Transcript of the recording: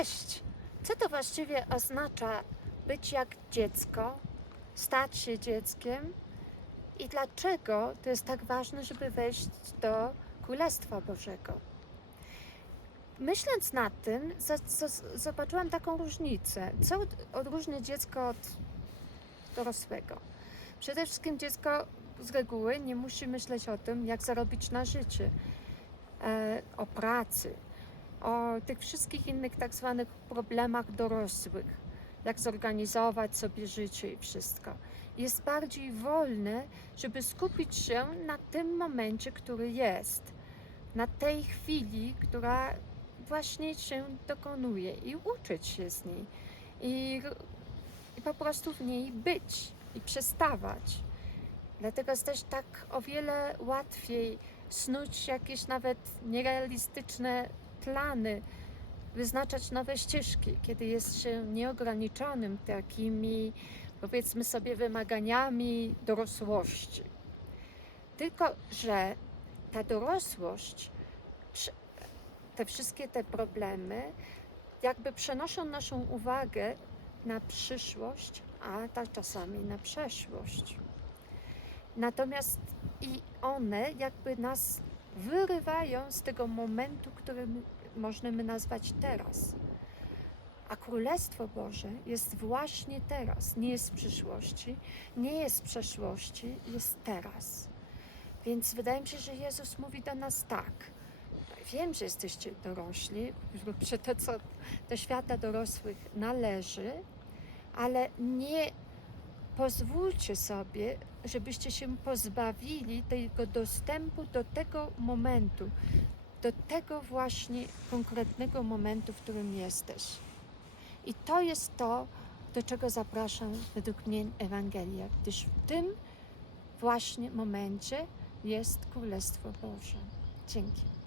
Cześć! Co to właściwie oznacza być jak dziecko, stać się dzieckiem i dlaczego to jest tak ważne, żeby wejść do Królestwa Bożego? Myśląc nad tym, zobaczyłam taką różnicę. Co od- odróżnia dziecko od dorosłego? Przede wszystkim dziecko z reguły nie musi myśleć o tym, jak zarobić na życie, e, o pracy, o tych wszystkich innych tak zwanych problemach dorosłych, jak zorganizować sobie życie i wszystko. Jest bardziej wolne, żeby skupić się na tym momencie, który jest, na tej chwili, która właśnie się dokonuje i uczyć się z niej i, i po prostu w niej być i przestawać. Dlatego jest też tak o wiele łatwiej snuć jakieś nawet nierealistyczne plany, wyznaczać nowe ścieżki, kiedy jest się nieograniczonym takimi, powiedzmy sobie, wymaganiami dorosłości. Tylko, że ta dorosłość, te wszystkie te problemy, jakby przenoszą naszą uwagę na przyszłość, a tak czasami na przeszłość. Natomiast i one jakby nas wyrywają z tego momentu, który my- możemy nazwać teraz. A Królestwo Boże jest właśnie teraz, nie jest w przyszłości, nie jest w przeszłości, jest teraz. Więc wydaje mi się, że Jezus mówi do nas tak. Wiem, że jesteście dorośli, róbcie to, co do świata dorosłych należy, ale nie pozwólcie sobie, żebyście się pozbawili tego dostępu do tego momentu, do tego właśnie konkretnego momentu, w którym jesteś. I to jest to, do czego zapraszam według mnie Ewangelia, gdyż w tym właśnie momencie jest Królestwo Boże. Dzięki.